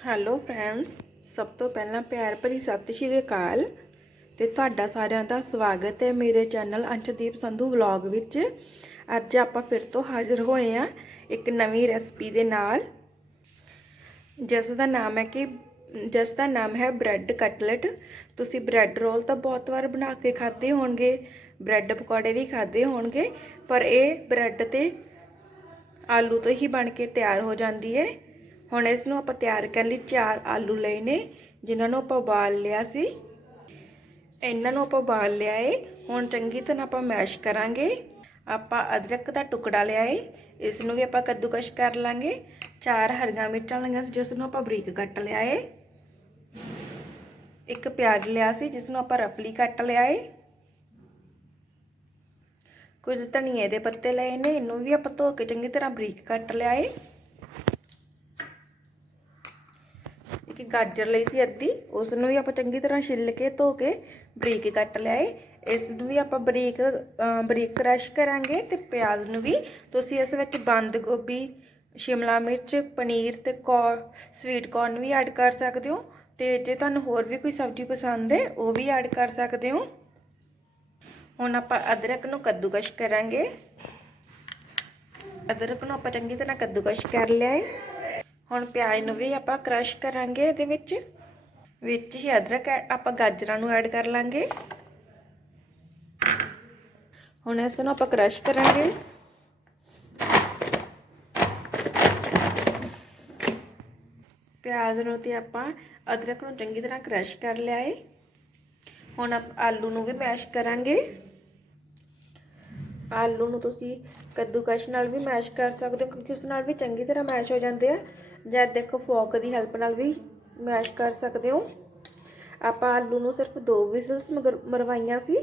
Hello friends ਸਭ ਤੋਂ ਪਹਿਲਾਂ ਪਿਆਰ ਭਰੀ ਸਤਿ ਸ਼੍ਰੀ ਅਕਾਲ ਤੇ ਤੁਹਾਡਾ ਸਾਰਿਆਂ ਦਾ ਸਵਾਗਤ ਹੈ ਮੇਰੇ ਚੈਨਲ ਅੰਸ਼ਦੀਪ ਸੰਧੂ ਵਲੌਗ ਵਿੱਚ। ਅੱਜ ਆਪਾਂ ਫਿਰ ਤੋਂ ਹਾਜ਼ਰ ਹੋਏ ਆ ਇੱਕ ਨਵੀਂ ਰੈਸਪੀ ਦੇ ਨਾਲ। ਜਿਸ ਦਾ ਨਾਮ ਹੈ ਕਿ, ਜਿਸ ਦਾ ਨਾਮ ਹੈ ਬ੍ਰੈਡ ਕਟਲਟ ਤੁਸੀਂ ਬ੍ਰੈਡ ਰੋਲ ਤਾਂ ਬਹੁਤ ਵਾਰ ਬਣਾ ਕੇ ਖਾਦੇ ਹੋਣਗੇ ਬ੍ਰੈਡ ਪਕੌੜੇ ਵੀ ਖਾਦੇ ਹੋਣਗੇ, ਪਰ ਇਹ ਬ੍ਰੈਡ ਤੇ ਆਲੂ ਤੋਂ ਹੀ ਬਣ ਕੇ ਤਿਆਰ ਹੋ ਜਾਂਦੀ ਹੈ। ਹੁਣ ਇਸ ਨੂੰ ਆਪਾਂ ਤਿਆਰ ਕਰਨ ਲਈ ਚਾਰ ਆਲੂ ਲਏ ਨੇ, ਜਿਨ੍ਹਾਂ ਨੂੰ ਆਪਾਂ ਉਬਾਲ ਲਿਆ ਸੀ। ਇਹਨਾਂ ਨੂੰ ਆਪਾਂ ਉਬਾਲ ਲਿਆ ਏ। ਹੁਣ ਚੰਗੀ ਤਰ੍ਹਾਂ ਆਪਾਂ ਮੈਸ਼ ਕਰਾਂਗੇ। ਆਪਾਂ ਅਦਰਕ ਦਾ ਟੁਕੜਾ ਲਿਆ ਏ। ਇਸ ਨੂੰ ਵੀ ਆਪਾਂ ਕੱਦੂਕਸ਼ ਕਰ ਲਾਂਗੇ। ਚਾਰ ਹਰੀਆਂ ਮਿਰਚਾਂ ਲਈਆਂ ਸੀ ਜਿਸ ਨੂੰ ਆਪਾਂ ਬਰੀਕ ਕੱਟ ਲਿਆ ਏ। ਇੱਕ ਪਿਆਜ਼ ਲਿਆ ਸੀ ਜਿਸ ਨੂੰ ਆਪਾਂ ਰਫਲੀ ਕੱਟ ਲਿਆ ਏ। ਕੁਝ ਧਨੀਏ ਦੇ ਪੱਤੇ ਲਏ ਨੇ, ਇਹਨੂੰ ਵੀ ਆਪਾਂ ਧੋ ਕੇ ਚੰਗੀ ਤਰ੍ਹਾਂ ਬਰੀਕ ਕੱਟ ਲਿਆ ਏ। ਗਾਜਰ ਲਈ ਸੀ ਅੱਧੀ ਉਸ ਨੂੰ ਵੀ ਆਪਾਂ ਚੰਗੀ ਤਰ੍ਹਾਂ ਛਿੱਲ ਕੇ ਧੋ ਕੇ ਬਰੀਕ ਕੱਟ ਲਿਆਏ। ਇਸ ਨੂੰ ਵੀ ਆਪਾਂ ਬਰੀਕ ਬਰੀਕ ਕ੍ਰਸ਼ ਕਰਾਂਗੇ ਤੇ ਪਿਆਜ਼ ਨੂੰ ਵੀ। ਤੁਸੀਂ ਇਸ ਵਿੱਚ ਬੰਦ ਗੋਭੀ, ਸ਼ਿਮਲਾ ਮਿਰਚ, ਪਨੀਰ ਤੇ ਕੌਰ, ਸਵੀਟ ਕੌਰਨ ਵੀ ਐਡ ਕਰ ਸਕਦੇ ਹੋ। ਤੇ ਜੇ ਤੁਹਾਨੂੰ ਹੋਰ ਵੀ ਕੋਈ ਸਬਜ਼ੀ ਪਸੰਦ ਹੈ, ਉਹ ਵੀ ਐਡ ਕਰ ਸਕਦੇ ਹੋ। ਹੁਣ ਆਪਾਂ ਅਦਰਕ ਨੂੰ ਕੱਦੂਕਸ਼ ਕਰਾਂਗੇ। ਅਦਰਕ ਨੂੰ ਆਪਾਂ ਚੰਗੀ ਤਰ੍ਹਾਂ ਕੱਦੂਕਸ਼ ਕਰ ਲਿਆ ਹੈ ਹੁਣ ਪਿਆਜ਼ ਨੂੰ ਵੀ ਆਪਾਂ ਕ੍ਰਸ਼ ਕਰਾਂਗੇ ਇਹਦੇ ਵਿੱਚ। ਵਿੱਚ ਹੀ ਅਦਰਕ ਆਪਾਂ ਗਾਜਰਾਂ ਨੂੰ ਐਡ ਕਰ ਲਾਂਗੇ। ਹੁਣ ਇਸ ਨੂੰ ਆਪਾਂ ਕ੍ਰਸ਼ ਕਰਾਂਗੇ। ਪਿਆਜ਼ ਨੂੰ ਤੇ ਆਪਾਂ ਅਦਰਕ ਨੂੰ ਚੰਗੀ ਤਰ੍ਹਾਂ ਕ੍ਰਸ਼ ਕਰ ਲਿਆ ਹੈ ਹੁਣ ਆਪਾਂ ਆਲੂ ਨੂੰ ਵੀ ਮੈਸ਼ ਕਰਾਂਗੇ। ਆਲੂ ਨੂੰ ਤੁਸੀਂ ਕੱਦੂਕਸ਼ ਨਾਲ ਵੀ ਮੈਸ਼ ਕਰ ਸਕਦੇ ਹੋ, ਕਿਉਂਕਿ ਉਸ ਨਾਲ ਵੀ ਚੰਗੀ ਤਰ੍ਹਾਂ ਮੈਸ਼ ਹੋ ਜਾਂਦੇ ਆ। ਜਾਂ ਦੇਖੋ ਫੋਕ ਦੀ ਹੈਲਪ ਨਾਲ ਵੀ ਮੈਸ਼ ਕਰ ਸਕਦੇ ਹੋ। ਆਪਾਂ ਆਲੂ ਨੂੰ ਸਿਰਫ ਦੋ ਵਿਸਲਸ ਮਰਵਾਈਆਂ ਸੀ।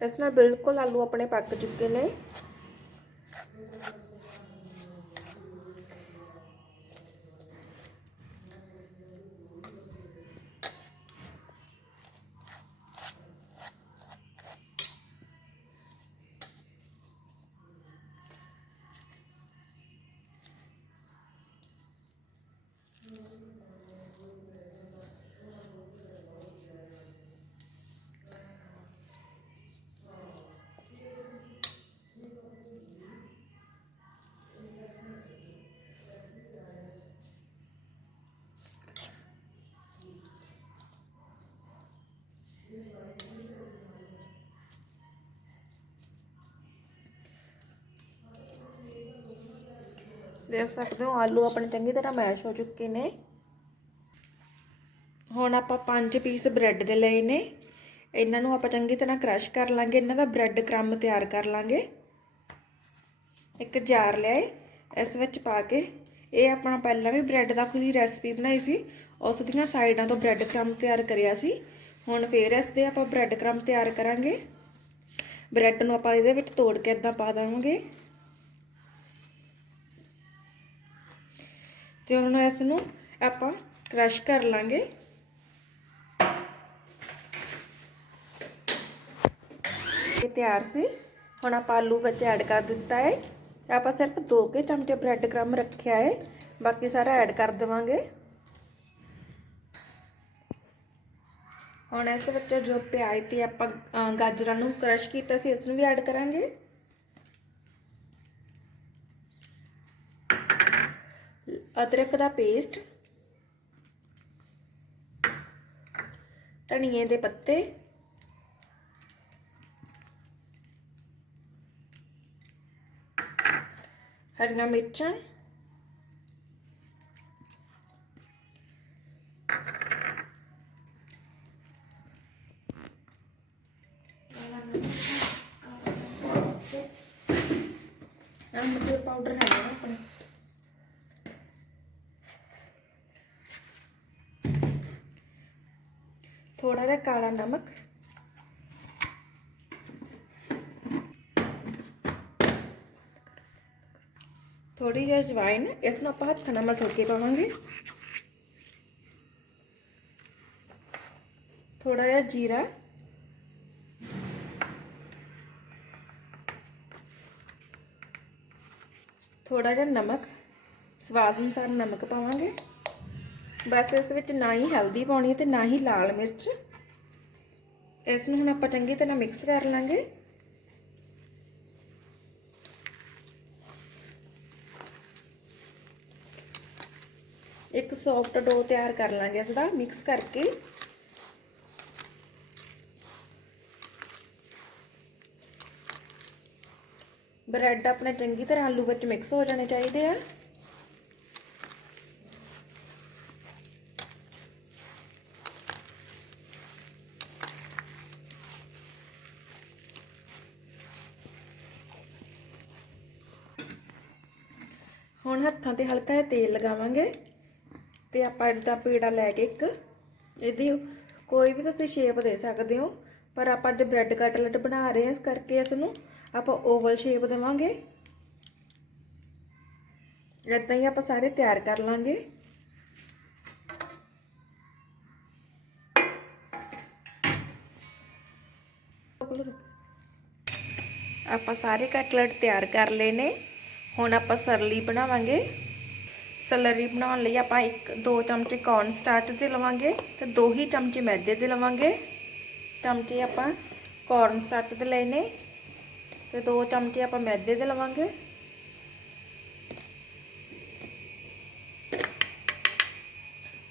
ਇਸ ਨਾਲ ਬਿਲਕੁਲ ਆਲੂ ਆਪਣੇ ਪੱਕ ਚੁੱਕੇ ਨੇ। ਦੇਖ ਸਕਦੇ ਹੋ, ਆਲੂ ਆਪਣੇ ਚੰਗੀ ਤਰ੍ਹਾਂ ਮੈਸ਼ ਹੋ ਚੁੱਕੇ ਨੇ। ਹੁਣ ਆਪਾਂ ਪੰਜ ਪੀਸ ਬ੍ਰੈਡ ਦੇ ਲਏ ਨੇ। ਇਹਨਾਂ ਨੂੰ ਆਪਾਂ ਚੰਗੀ ਤਰ੍ਹਾਂ ਕ੍ਰਸ਼ ਕਰ ਲਾਂਗੇ, ਇਹਨਾਂ ਦਾ ਬ੍ਰੈਡ ਕ੍ਰਮ ਤਿਆਰ ਕਰ ਲਾਂਗੇ। ਇੱਕ ਜਾਰ ਲਿਆਏ, ਇਸ ਵਿੱਚ ਪਾ ਕੇ। ਇਹ ਆਪਣਾ ਪਹਿਲਾਂ ਵੀ ਬ੍ਰੈਡ ਦਾ ਕੋਈ ਰੈਸਪੀ ਬਣਾਈ ਸੀ, ਉਸ ਦੀਆਂ ਸਾਈਡਾਂ ਤੋਂ ਬ੍ਰੈਡ ਕ੍ਰਮ ਤਿਆਰ ਕਰਿਆ ਸੀ। ਹੁਣ ਫੇਰ ਇਸ ਦੇ ਆਪਾਂ ਬ੍ਰੈਡ ਕ੍ਰਮ ਤਿਆਰ ਕਰਾਂਗੇ। ਬ੍ਰੈਡ ਨੂੰ ਆਪਾਂ ਇਹਦੇ ਵਿੱਚ ਤੋੜ ਕੇ ਇਦਾਂ ਪਾ ਦਾਂਗੇ ਤੇ ਹੁਣ ਇਸ ਨੂੰ ਆਪਾਂ ਕ੍ਰਸ਼ ਕਰ ਲਾਂਗੇ। ਇਹ ਤਿਆਰ ਸੀ। ਹੁਣ ਆਪਾਂ ਆਲੂ ਵਿੱਚ ਐਡ ਕਰ ਦਿੱਤਾ ਹੈ ਆਪਾਂ ਸਿਰਫ 2 ਕੇ ਚਮਚੇ ਬ੍ਰੈਡ ਕ੍ਰਮ ਰੱਖਿਆ ਹੈ ਬਾਕੀ ਸਾਰਾ ਐਡ ਕਰ ਦੇਵਾਂਗੇ। ਹੁਣ ਇਸ ਵਿੱਚ ਜੋ ਪਿਆਜ਼ ਤੇ ਆਪਾਂ ਗਾਜਰਾਂ ਨੂੰ ਕ੍ਰਸ਼ ਕੀਤਾ ਸੀ ਇਸ ਨੂੰ ਵੀ ਐਡ ਕਰਾਂਗੇ। ਅਦਰਕ ਦਾ ਪੇਸਟ ਧਨੀਏ ਦੇ ਪੱਤੇ ਹਰੀਆਂ ਮਿਰਚਾਂ ਅਮਚੂਰ ਪਾਊਡਰ ਹੈ ਆਪਣੇ। ਥੋੜਾ ਜਿਹਾ ਕਾਲਾ ਨਮਕ ਥੋੜੀ ਜਿਹੀ ਜਵਾਇਨ ਇਸ ਨੂੰ ਆਪਾਂ ਹੱਥ ਨਾਲ ਮਸਲ ਕੇ ਪਾਵਾਂਗੇ ਥੋੜਾ ਜਿਹਾ ਜੀਰਾ ਥੋੜਾ ਜਿਹਾ ਨਮਕ ਸਵਾਦ ਅਨੁਸਾਰ ਨਮਕ ਪਾਵਾਂਗੇ ਬਸ ਇਸ ਵਿੱਚ ਨਾ ਹੀ ਹਲਦੀ ਪਾਉਣੀ ਤੇ ਨਾ ਹੀ ਲਾਲ ਮਿਰਚ ਇਸ ਨੂੰ ਹੁਣ ਆਪਾਂ ਚੰਗੀ ਤਰ੍ਹਾਂ ਮਿਕਸ ਕਰ ਲਾਂਗੇ। ਇੱਕ ਸੌਫਟ ਡੋ ਤਿਆਰ ਕਰ ਲਾਂਗੇ ਇਸ ਦਾ ਮਿਕਸ ਕਰਕੇ। ਬ੍ਰੈਡ ਆਪਣੇ ਚੰਗੀ ਤਰ੍ਹਾਂ ਆਲੂ ਵਿੱਚ ਮਿਕਸ ਹੋ ਜਾਣੇ ਚਾਹੀਦੇ ਆ। ਹੁਣ ਹੱਥਾਂ ਤੇ ਹਲਕਾ ਜਿਹਾ ਤੇਲ ਲਗਾਵਾਂਗੇ ਤੇ ਆਪਾਂ ਇਦਾਂ ਪੀੜਾ ਲੈ ਕੇ ਇੱਕ ਇਹਦੀ ਕੋਈ ਵੀ ਤੁਸੀਂ ਸ਼ੇਪ ਦੇ ਸਕਦੇ ਹੋ, ਪਰ ਆਪਾਂ ਅੱਜ ਬ੍ਰੈਡ ਕਟਲਟ ਬਣਾ ਰਹੇ ਹਾਂ ਇਸ ਕਰਕੇ ਇਸ ਨੂੰ ਆਪਾਂ ਓਵਲ ਸ਼ੇਪ ਦੇਵਾਂਗੇ। ਇਦਾਂ ਹੀ ਆਪਾਂ ਸਾਰੇ ਤਿਆਰ ਕਰ ਲਾਂਗੇ। ਆਪਾਂ ਸਾਰੇ ਕਟਲਟ ਤਿਆਰ ਕਰ ਲਏ ਨੇ। ਹੁਣ ਆਪਾਂ ਸਰਲੀ ਬਣਾਵਾਂਗੇ। ਸਲਰੀ ਬਣਾਉਣ ਲਈ ਆਪਾਂ ਇੱਕ, ਦੋ ਚਮਚੇ ਕੌਰਨ ਸਟਾਰਚ ਦੇ ਲਵਾਂਗੇ ਤੇ ਦੋ ਹੀ ਚਮਚੇ ਮੈਦੇ ਦੇ ਲਵਾਂਗੇ। ਚਮਚੇ ਆਪਾਂ ਕੌਰਨ ਸਟਾਰਚ ਦੇ ਲਏ ਨੇ ਤੇ ਦੋ ਚਮਚੇ ਆਪਾਂ ਮੈਦੇ ਦੇ ਲਵਾਂਗੇ।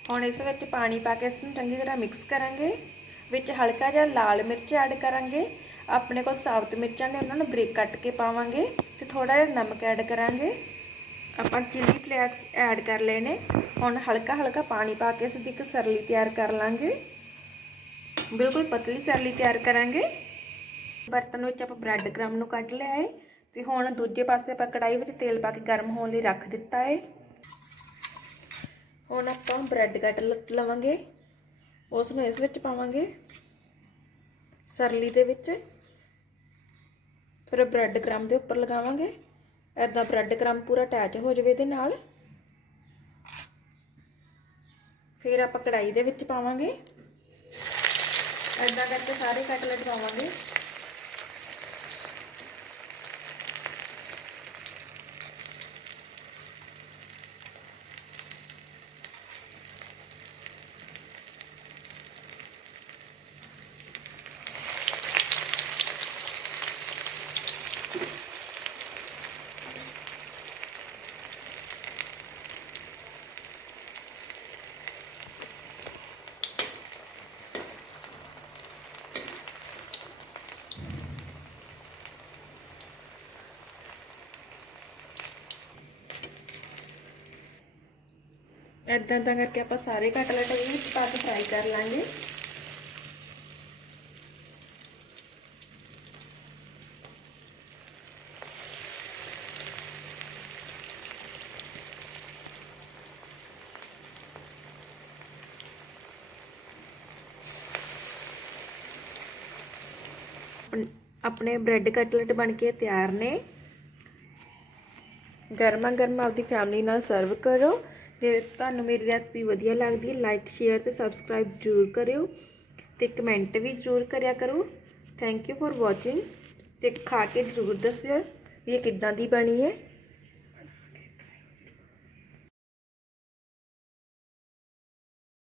ਹੁਣ ਇਸ ਵਿੱਚ ਪਾਣੀ ਪਾ ਕੇ ਇਸ ਨੂੰ ਚੰਗੀ ਤਰ੍ਹਾਂ ਮਿਕਸ ਕਰਾਂਗੇ। ਵਿੱਚ ਹਲਕਾ ਜਿਹਾ ਲਾਲ ਮਿਰਚ ਐਡ ਕਰਾਂਗੇ। ਆਪਣੇ ਕੋਲ ਸਾਬਤ ਮਿਰਚਾਂ ਨੇ ਉਹਨਾਂ ਨੂੰ ਬਰੀਕ ਕੱਟ ਕੇ ਪਾਵਾਂਗੇ ਤੇ ਥੋੜਾ ਜਿਹਾ ਨਮਕ ਐਡ ਕਰਾਂਗੇ। ਆਪਾਂ ਚਿੱਲੀ ਫਲੇਕਸ ਐਡ ਕਰ ਲਏ ਨੇ। ਹੁਣ ਹਲਕਾ ਹਲਕਾ ਪਾਣੀ ਪਾ ਕੇ ਅਸੀਂ ਦੀ ਇੱਕ ਸਰਲੀ ਤਿਆਰ ਕਰ ਲਾਂਗੇ। ਬਿਲਕੁਲ ਪਤਲੀ ਸਰਲੀ ਤਿਆਰ ਕਰਾਂਗੇ। ਬਰਤਨ ਵਿੱਚ ਆਪਾਂ ਬ੍ਰੈਡ ਕ੍ਰਮ ਨੂੰ ਕੱਢ ਲਿਆ ਹੈ ਤੇ ਹੁਣ ਦੂਜੇ ਪਾਸੇ ਆਪਾਂ ਕੜਾਈ ਵਿੱਚ ਤੇਲ ਪਾ ਕੇ ਗਰਮ ਹੋਣ ਲਈ ਰੱਖ ਦਿੱਤਾ ਹੈ ਹੁਣ ਆਪਾਂ ਬ੍ਰੈਡ ਕੱਟ ਲਵਾਂਗੇ। ਉਸ ਨੂੰ ਇਸ ਵਿੱਚ ਪਾਵਾਂਗੇ। ਸਰਲੀ ਦੇ ਵਿੱਚ। ਫਿਰ ਬ੍ਰੈਡ ਕ੍ਰਮ ਦੇ ਉੱਪਰ ਲਗਾਵਾਂਗੇ। ਐਦਾਂ ਬ੍ਰੈਡ ਕ੍ਰਮ ਪੂਰਾ ਅਟੈਚ ਹੋ ਜਾਵੇ ਇਹਦੇ ਨਾਲ। ਫਿਰ ਆਪਾਂ ਕੜਾਈ ਦੇ ਵਿੱਚ ਪਾਵਾਂਗੇ। ਐਦਾਂ ਕਰਕੇ ਸਾਰੇ ਕਟਲਟ ਪਾਵਾਂਗੇ। ਇਦਾਂ ਇਦਾਂ ਕਰਕੇ ਆਪਾਂ ਸਾਰੇ ਕਟਲਟ ਇਹਦੇ ਵਿੱਚ ਪਾ ਕੇ ਫਰਾਈ ਕਰ ਲਾਂਗੇ। ਆਪਣੇ ਬ੍ਰੈਡ ਕਟਲਟ ਬਣ ਕੇ ਤਿਆਰ ਨੇ। ਗਰਮਾ ਗਰਮ ਆਪਦੀ ਫੈਮਿਲੀ ਨਾਲ ਸਰਵ ਕਰੋ। ਜੇ ਤੁਹਾਨੂੰ ਮੇਰੀ ਰੈਸਪੀ ਵਧੀਆ ਲੱਗਦੀ ਹੈ ਲਾਈਕ ਸ਼ੇਅਰ ਤੇ ਸਬਸਕ੍ਰਾਈਬ ਜ਼ਰੂਰ ਕਰਿਓ ਤੇ ਕਮੈਂਟ ਵੀ ਜ਼ਰੂਰ ਕਰਿਆ ਕਰੋ। ਥੈਂਕ ਯੂ ਫॉर ਵਾਚਿੰਗ ਤੇ ਖਾ ਕੇ ਜ਼ਰੂਰ ਦੱਸਿਓ ਵੀ ਇਹ ਕਿੱਦਾਂ ਦੀ ਬਣੀ ਹੈ।